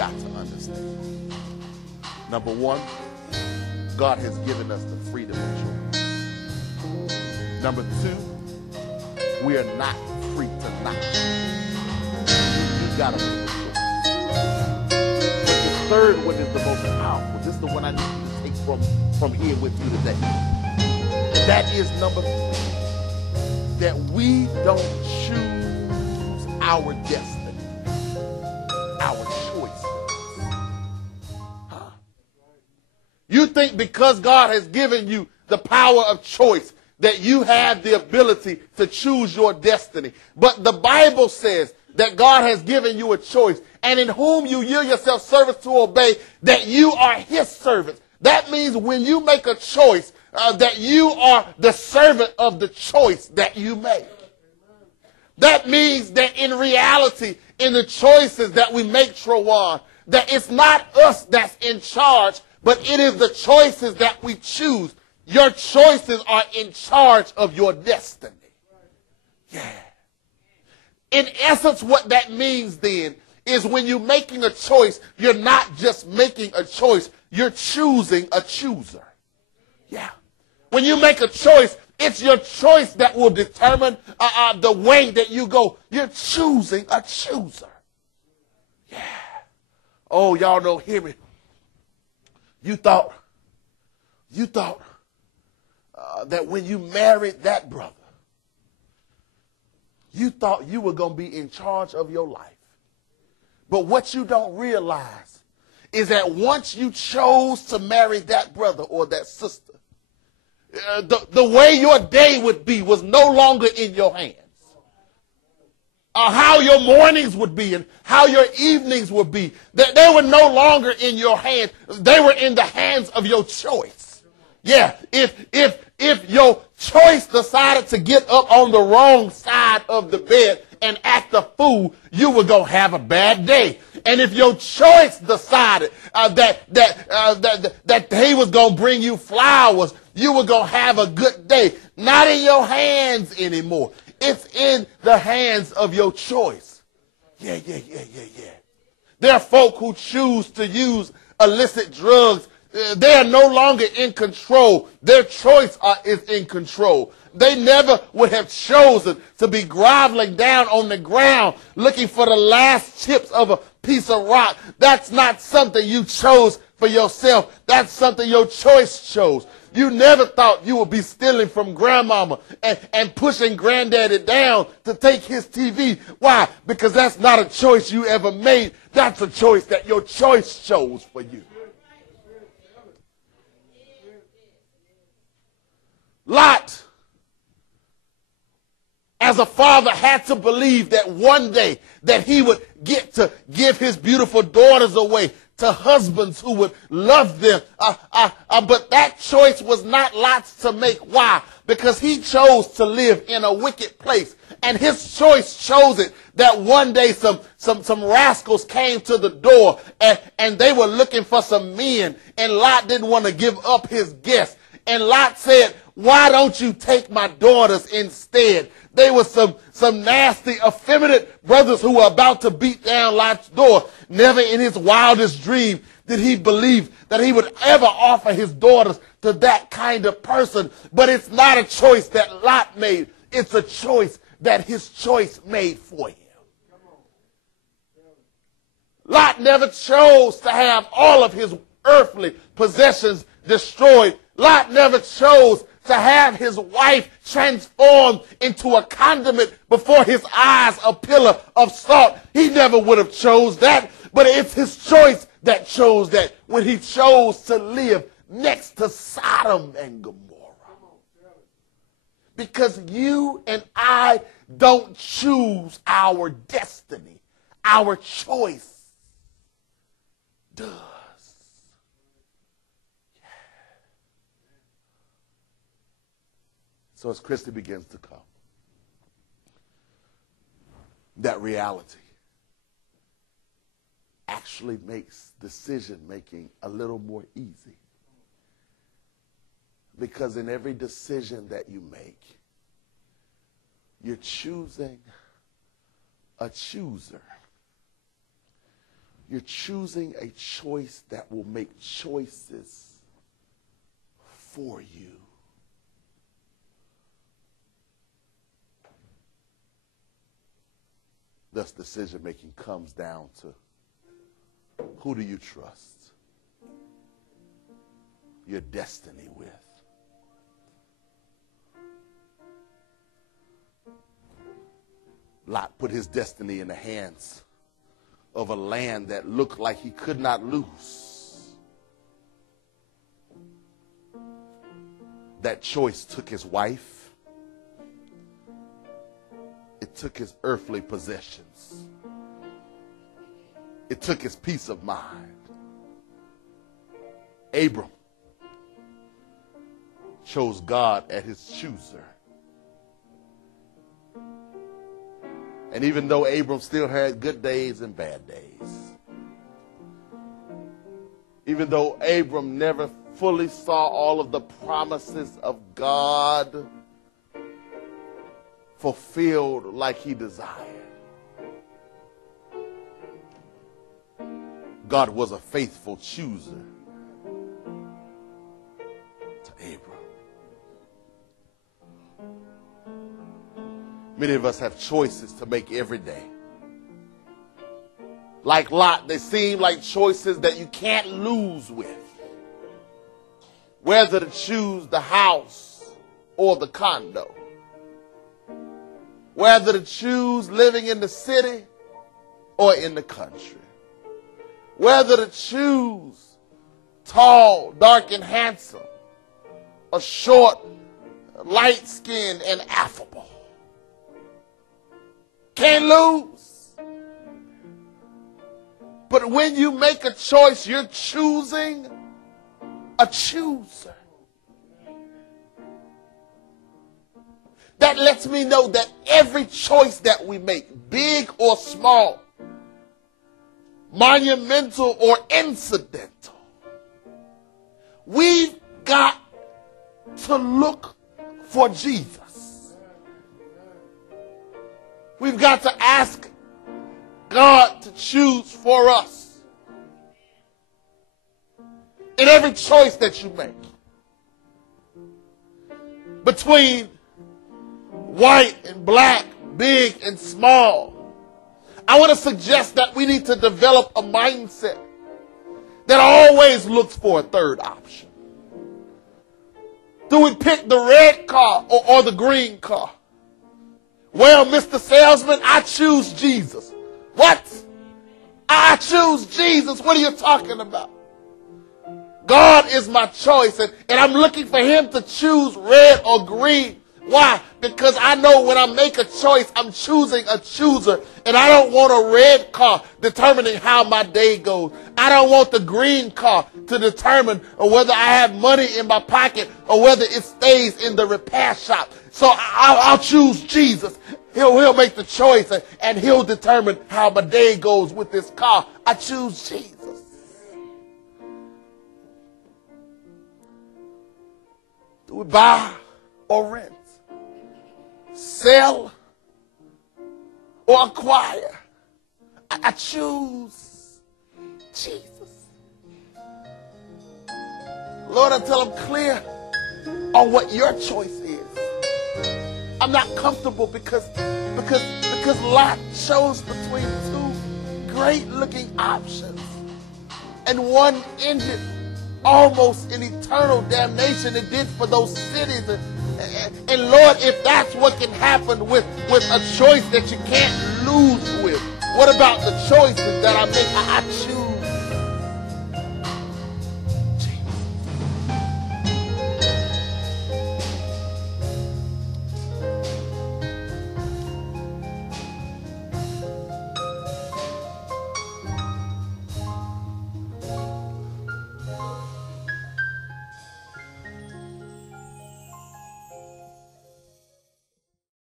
got to understand. Number one, God has given us the freedom of choice. Number two, we are not free to not. You got to make a choice. But the third one is the most powerful. This is the one I need you to take from here with you today. That is number three. That we don't choose our destiny, our choices. Huh? You think because God has given you the power of choice that you have the ability to choose your destiny. But the Bible says that God has given you a choice, and in whom you yield yourself service to obey, that you are his servants. That means when you make a choice, that you are the servant of the choice that you make. That means that in reality, in the choices that we make, Trawan, that it's not us that's in charge, but it is the choices that we choose. Your choices are in charge of your destiny. Yeah. In essence, what that means then is when you're making a choice, you're not just making a choice, you're choosing a chooser. Yeah. When you make a choice, it's your choice that will determine the way that you go. You're choosing a chooser. Yeah. Oh, y'all don't hear me. You thought that when you married that brother, you thought you were going to be in charge of your life. But what you don't realize is that once you chose to marry that brother or that sister, the way your day would be was no longer in your hands. How your mornings would be and how your evenings would be, they were no longer in your hands. They were in the hands of your choice. Yeah, if your choice decided to get up on the wrong side of the bed and act a fool, you were going to have a bad day. And if your choice decided that he was going to bring you flowers, you were going to have a good day. Not in your hands anymore. It's in the hands of your choice. Yeah. There are folk who choose to use illicit drugs. They are no longer in control. Their choice is in control. They never would have chosen to be groveling down on the ground looking for the last chips of a piece of rock. That's not something you chose for yourself. That's something your choice chose. You never thought you would be stealing from grandmama and pushing granddaddy down to take his TV. Why? Because that's not a choice you ever made. That's a choice that your choice chose for you. Lot, as a father, had to believe that one day that he would get to give his beautiful daughters away to husbands who would love them. But that choice was not Lot's to make. Why? Because he chose to live in a wicked place. And his choice chose it that one day some rascals came to the door and they were looking for some men. And Lot didn't want to give up his guest. And Lot said, why don't you take my daughters instead? They were some nasty, effeminate brothers who were about to beat down Lot's door. Never in his wildest dream did he believe that he would ever offer his daughters to that kind of person. But it's not a choice that Lot made. It's a choice that his choice made for him. Lot never chose to have all of his earthly possessions destroyed. Lot never chose to have his wife transformed into a condiment before his eyes, a pillar of salt. He never would have chose that, but it's his choice that chose that when he chose to live next to Sodom and Gomorrah. Because you and I don't choose our destiny. Our choice does. So as Christy begins to come, that reality actually makes decision-making a little more easy. Because in every decision that you make, you're choosing a chooser. You're choosing a choice that will make choices for you. Thus, decision-making comes down to who do you trust your destiny with? Lot put his destiny in the hands of a land that looked like he could not lose. That choice took his wife. It took his earthly possessions. It took his peace of mind. Abram chose God as his chooser. And even though Abram still had good days and bad days, even though Abram never fully saw all of the promises of God fulfilled like he desired, God was a faithful chooser to Abram. Many of us have choices to make every day. Like Lot, they seem like choices that you can't lose with. Whether to choose the house or the condo. Whether to choose living in the city or in the country. Whether to choose tall, dark, and handsome, or short, light-skinned, and affable. Can't lose. But when you make a choice, you're choosing a chooser. That lets me know that every choice that we make, big or small, monumental or incidental, we've got to look for Jesus. We've got to ask God to choose for us in every choice that you make. Between white and black, big and small, I want to suggest that we need to develop a mindset that always looks for a third option. Do we pick the red car or the green car? Well, Mr. Salesman, I choose Jesus. What? I choose Jesus. What are you talking about? God is my choice, and I'm looking for him to choose red or green. Why? Because I know when I make a choice, I'm choosing a chooser, and I don't want a red car determining how my day goes. I don't want the green car to determine whether I have money in my pocket or whether it stays in the repair shop. So I'll choose Jesus. He'll make the choice, and he'll determine how my day goes with this car. I choose Jesus. Do we buy or rent? Sell or acquire? I choose Jesus. Lord, until I'm clear on what your choice is, I'm not comfortable because Lot chose between two great-looking options, and one ended almost in eternal damnation. It did for those cities. And Lord, if that's what can happen with a choice that you can't lose with, what about the choices that I make? I choose